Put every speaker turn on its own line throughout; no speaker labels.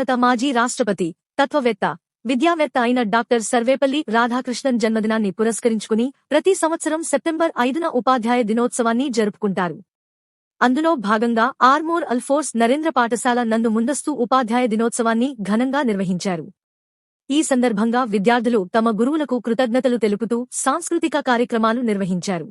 భారత మాజీ రాష్ట్రపతి తత్వవేత్త విద్యావేత్త అయిన డాక్టర్ సర్వేపల్లి రాధాకృష్ణన్ జన్మదినాన్ని పురస్కరించుకుని ప్రతి సంవత్సరం సెప్టెంబర్ ఐదున ఉపాధ్యాయ దినోత్సవాన్ని జరుపుకుంటారు. అందులో భాగంగా ఆర్మోర్ అల్ఫోర్స్ నరేంద్ర పాఠశాల నందు ముందస్తు ఉపాధ్యాయ దినోత్సవాన్ని ఘనంగా నిర్వహించారు. ఈ సందర్భంగా విద్యార్థులు తమ గురువులకు కృతజ్ఞతలు తెలుపుతూ సాంస్కృతిక కార్యక్రమాలు నిర్వహించారు.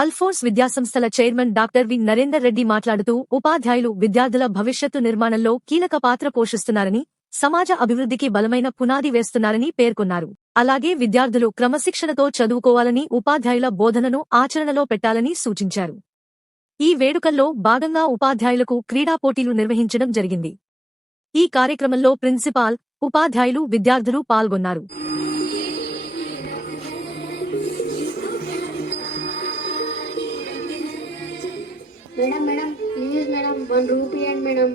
అల్ఫోర్స్ విద్యాసంస్థల chairman doctor V. Narender Reddy మాట్లాడుతూ ఉపాధ్యాయులు విద్యార్థుల భవిష్యత్తు నిర్మాణంలో కీలక పాత్ర పోషిస్తున్నారని సమాజ అభివృద్ధికి బలమైన పునాది వేస్తున్నారని పేర్కొన్నారు. అలాగే విద్యార్థులు క్రమశిక్షణతో చదువుకోవాలని ఉపాధ్యాయుల బోధనను ఆచరణలో పెట్టాలని సూచించారు. ఈ వేడుకల్లో భాగంగా ఉపాధ్యాయులకు క్రీడా పోటీలు నిర్వహించడం జరిగింది. ఈ కార్యక్రమంలో ప్రిన్సిపాల్ ఉపాధ్యాయులు విద్యార్థులు పాల్గొన్నారు.
Madam madam please madam one rupee and madam.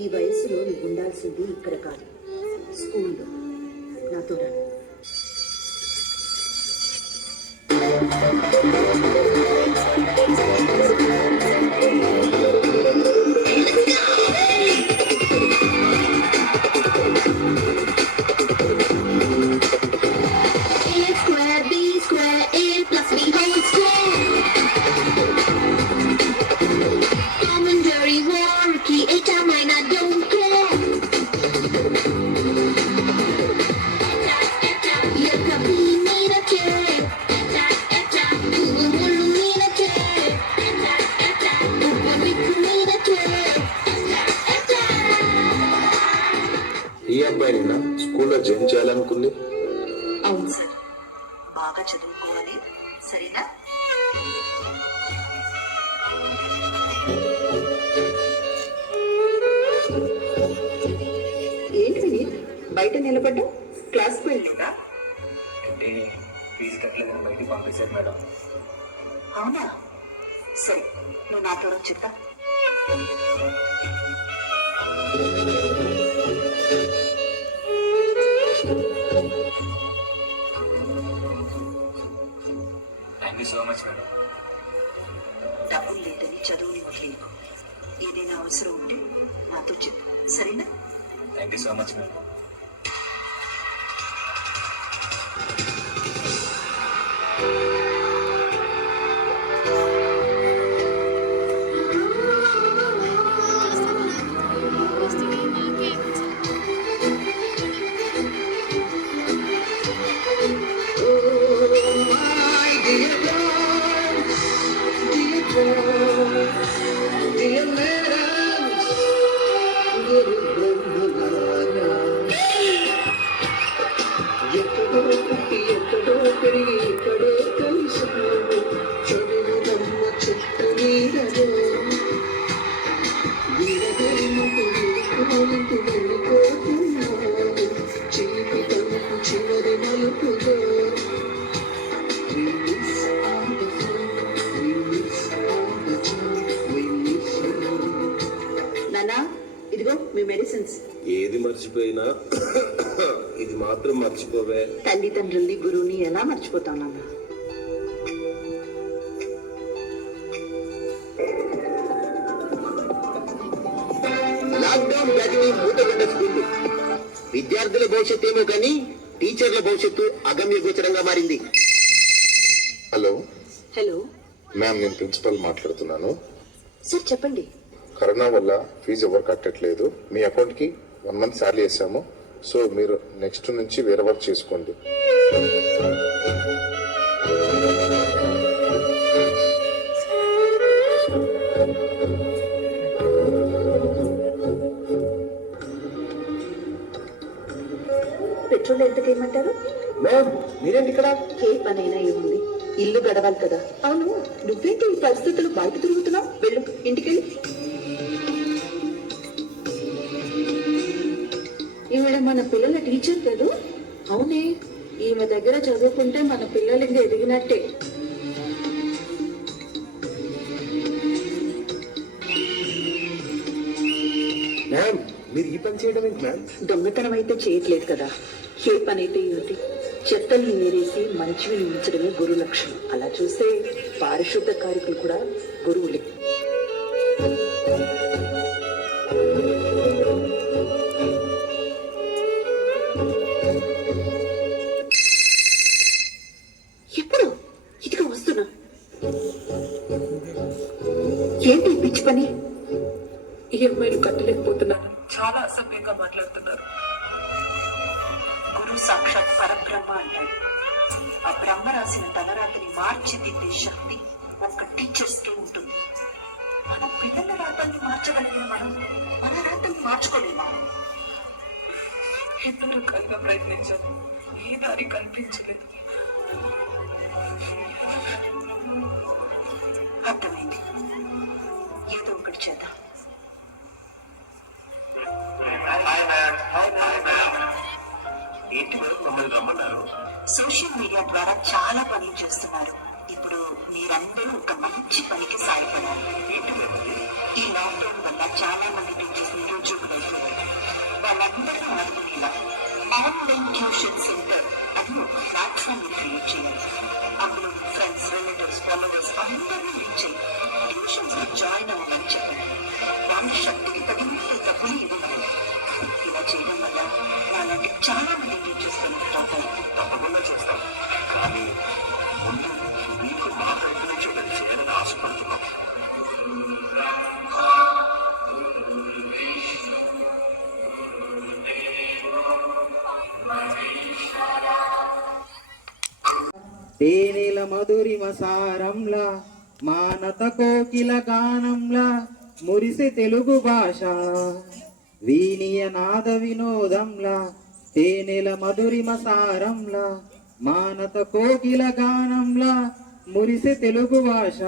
ఈ వయసులో నువ్వు ఉండాల్సింది ఇక్కడ కాదు స్కూల్లో. నాతో రా. బయట నిలబడ్డా క్లాస్కి వెళ్ళలేదా
అంటే ఫీజు కట్టలేదని బయటికి పంపించారు మేడం.
అవునా? సరే నువ్వు నాతో చెప్తా.
Thank you so much madam
డబ్బులు లేదని చదువుని వదిలేకు ఏదైనా అవసరం ఉంటే నాతో చెప్పు. సరేనా?
Thank you so much madam
మర్చిపోయినా ఇది మాత్రం మర్చిపోవే.
తల్లిదండ్రుల్ని గురువుని ఎలా మర్చిపోతాం నాన్న?
లాక్డౌన్ వ్యాధిని మూతగడ్డ స్కూళ్ళు విద్యార్థుల భవిష్యత్తు ఏమో కానీ టీచర్ల భవిష్యత్తు అగమ్య గోచరంగా మారింది.
హలో?
హలో?
మ్యామ్ నేను ప్రిన్సిపల్ మాట్లాడుతున్నాను.
సార్ చెప్పండి.
కరోనా వల్ల ఫీజు ఎవరు కట్టట్లేదు? మీ అకౌంట్కి? వన్ మంత్ శాలరీ వేసాము. సో మీరు నెక్స్ట్ నుంచి వేరే వర్క్ చేసుకోండి.
పెట్రోల్ ఎంతకి ఏమంటారు
మ్యామ్ మీరేంటి ఇక్కడ?
ఏ పనైనా ఏముంది? ఇల్లు గడవాలి కదా. అవును. నువ్వేంటి ఈ పరిస్థితులు బయట తిరుగుతున్నావు? వెళ్ళు ఇంటికెళ్ళి.
పిల్లల టీచర్ కదూ. అవునే ఈమె దగ్గర చదువుకుంటే మన పిల్లలు ఇంకా ఎదిగినట్టే.
మ్యామ్ మీరు ఈ పని చేయడం ఏంటి మ్యామ్
దొంగతనం అయితే చేయట్లేదు కదా. ఏ పని అయితే ఏమిటి? చెత్తల్ని నేరేసి మంచివి ఉంచడమే గురు లక్ష్యం అలా చూస్తే పారిశుద్ధ కార్మికులు కూడా గురువులే. ఏంటి పిచ్చి పని?
ఈఎంఐలు కట్టలేకపోతున్నాను చాలా అసభ్యంగా మాట్లాడుతున్నారు.
గురు సాక్షాత్ పరబ్రహ్మ అంటాడు ఆ బ్రహ్మ రాసిన తలరాతని మార్చిదిద్దే శక్తి ఒక్క టీచర్స్ కే ఉంటుంది. మన పిల్లల రాతల్ని మార్చగలిగిన మనం మన రాతల్ని మార్చుకోలేమా?
ఎన్నో రకాలుగా ప్రయత్నించాను ఏ దారి కనిపించలేదు.
అర్థమైంది. ఏదో ఒకటి చేద్దాం.
ఏంటి మేడం? మమ్మల్ని రమ్మన్నారు.
సోషల్ మీడియా ద్వారా చాలా పనులు చేస్తున్నారు. ఇప్పుడు మీరందరూ ఒక మంచి పనికి సాయపడాలి? ఈ లాక్డౌన్ వల్ల చాలా మంది టీచర్స్ నిరుద్యోగులు అవుతున్నారు వాళ్ళందరికీ అనుకునేలా ఆన్లైన్ ట్యూషన్ సెంటర్ అని ఒక ప్లాట్ఫామ్ క్రియేట్ చేయాలి. అందులో ఫ్రెండ్స్ రిలేటివ్స్ ఫాలోవర్స్ అందరినీ రీచ్ అయ్యి ట్యూషన్స్లో జాయిన్ అవ్వమని చెప్పండి వాళ్ళ శక్తికి తగినంత డబ్బులు ఇలా చేయడం వల్ల చాలా
తప్పకుండా చేస్తాం కానీ ముందు మీకు మా తరపు నుంచి ఒకటి చేయాలని ఆశపడుతున్నాం
తేనెల మధురిమ సారంలా మానత కోకిల గానంలా మురిసి తెలుగు భాష. వీనియ నాద వినోదంలా తేనెల మధురిమ సారంలా మానత కోకిల గానంలా మురిసి తెలుగు భాష.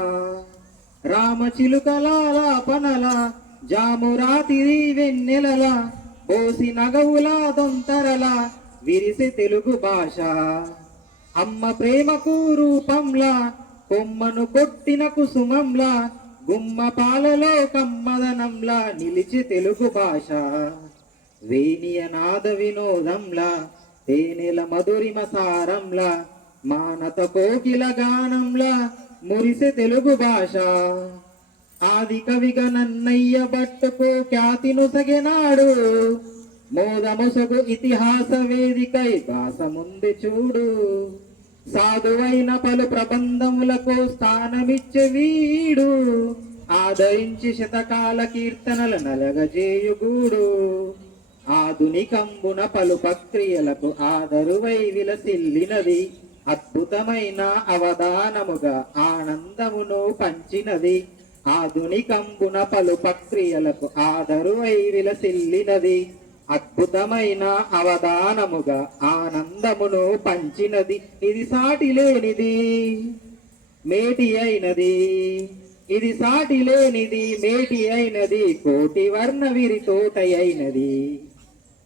రామచిలుకలాపనల జామురాతిరి వెన్నెలల పోసి నగవుల దొంతరల విరిసి తెలుగు భాష. అమ్మ ప్రేమకు రూపంలా కొమ్మను కొట్టిన కుసుమంలా గుమ్మ పాలలో కమ్మదనంలా నిలిచి తెలుగు భాష. వేణియ నాద వినోదంలా తేనెల మధురిమ సారంలా మానత కోకిల గానంలా మురిసె తెలుగు భాష. ఆది కవిగ నన్నయ్య బట్టుకు ఖ్యాతి నుసగినాడు మోదముసగు ఇతిహాస వేదికై భాస ముందు చూడు. సాధువైన పలు ప్రబంధములకు స్థానమిచ్చే వీడు ఆదరించి శతకాల కీర్తనల నలగజేయుగూడు. ఆధునికంబున పలు ప్రక్రియలకు ఆదరువై విలసిల్లినది అద్భుతమైన అవధానముగా ఆనందమును పంచినది. ఆధునికంబున పలు ప్రక్రియలకు ఆదరువై విలసిల్లినది అద్భుతమైన అవధానముగా ఆనందమును పంచినది. ఇది సాటి లేనిది మేటి అయినది. ఇది సాటి లేనిది మేటి అయినది కోటి వర్ణ విరి తోట అయినది.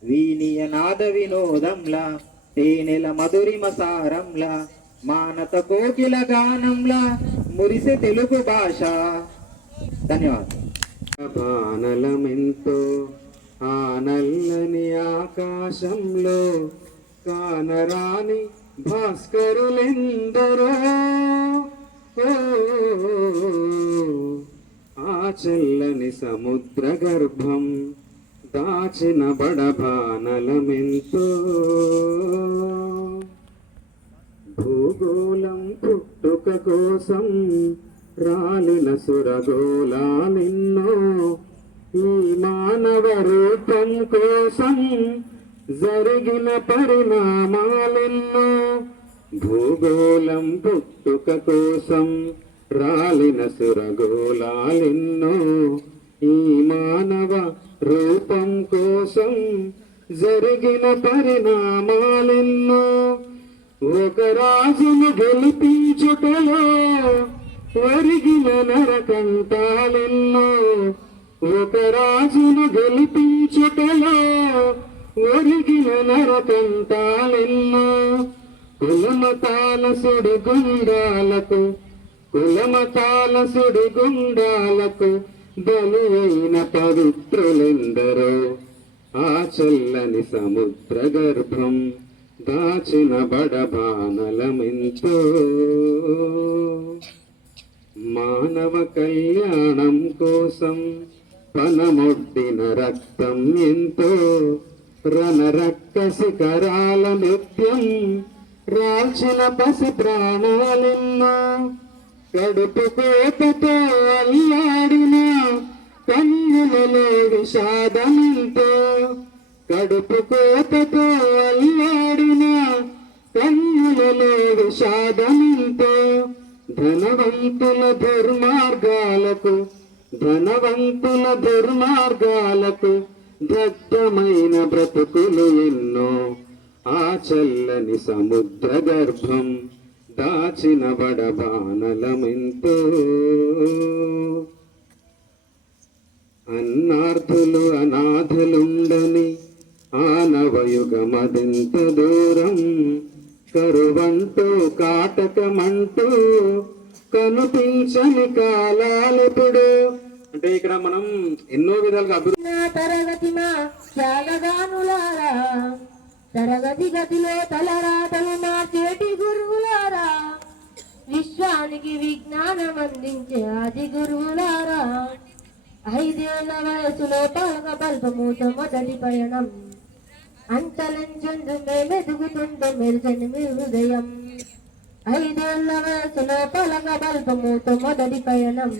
వీనియ నాద వినోదంలా తేనెల మధురిమ సారంలా మానత కోకిల గానంలా మురిసె తెలుగు భాష. ధన్యవాదాలు. ఆనల్లని ఆకాశంలో కానరాని భాస్కరులెందరో? ఆ చెల్లని సముద్ర గర్భం దాచిన బడబానలమెంతో. భూగోళం పుట్టుక కోసం రాలిన సురగోళాలెన్నో. ఈ మానవ రూపం కోసం జరిగిన పరిణామాలెన్నో భూగోళం పుట్టుక కోసం రాలిన సురగోళాలెన్నో ఈ మానవ రూపం కోసం జరిగిన పరిణామాలెన్నో ఒక రాజును గెలిపించుటలో ఒరిగిన నరకంటాలెన్నో ఒక రాజును గెలిపించుటలో ఒరిగిన నరకంటాలెన్నో కులమతాల సుడిగుండాలకు కులమతాల సుడి గుండాలకు బలువైన పవిత్రులెందరో. ఆ చల్లని సముద్ర గర్భం దాచిన బడబానలమెంతో. మానవ కళ్యాణం కోసం పనమొడ్డిన రక్తం ఎంతో. రణరక్క శిఖరాల నిత్యం రాల్చిన పసి ప్రాణాలెన్నో. కడుపు కోపతో అల్లాడిన కన్నులలో విషాదమెంతో. కడుపు కోపతో అల్లాడిన కన్నులలో విషాదమెంతో. ధనవంతుల దుర్మార్గాలకు ధనవంతుల దుర్మార్గాలకు దగ్ధమైన బ్రతుకులు ఎన్నో ఆ చల్లని సముద్ర గర్భం దాచిన బడబానలమెంతో అన్నార్థులు అనాథలుండని ఆనవయుగమదెంత.
విశ్వానికి విజ్ఞానం అందించే ఆది గురువులారా. ఐదేళ్ళ వయసులో పాక బల్బమూత మొదటి పయనం. అంతలంచందు మేమెదుగుతుంటే మెరుగని మీ హృదయం. ఐదేళ్ళ వయసులో పలక బల్బమూత మొదటి పయనం.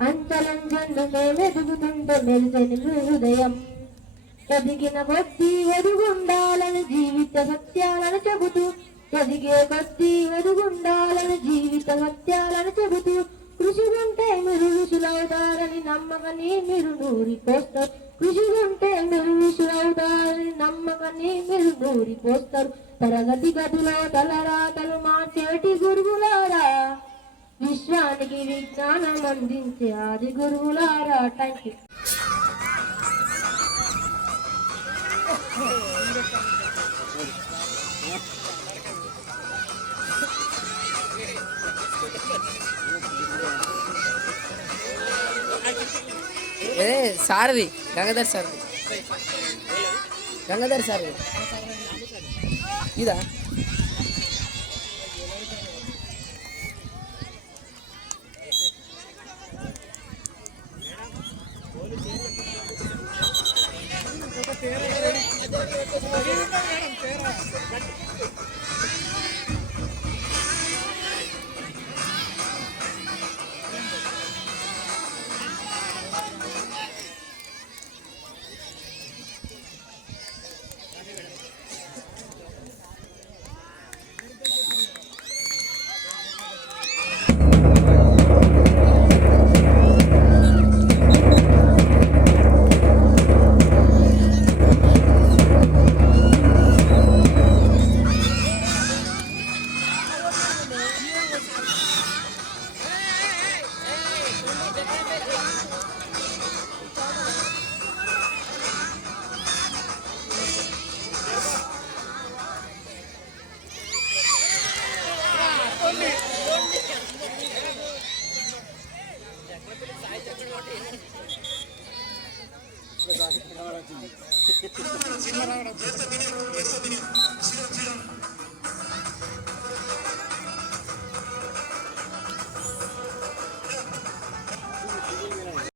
అంతలంజందు మేమెదుగుతుంటే మెరుగని మీ హృదయం. ఎదిగిన కొద్దీ ఎదుగుండాలని జీవిత సత్యాలను చెబుతూ ఎదిగే కొద్దీ ఎదుగుండాలని జీవిత సత్యాలను చెబుతూ కృషి ఉంటే మీరు ఋషులవుతారని నమ్మకని మీరు నూరి పోస్తారు కృషి ఉంటే మీరు ఋషులవుతారని నమ్మకని మీరు నూరి పోస్తారు తరగతి గదిలో తలరాతలు మార్చేటి గురువులారా విశ్వానికి విజ్ఞానం అందించే ఆది గురువులారా thank you
A Saradhi Gangadhar సార్ది. Gangadhar sir ఇదా?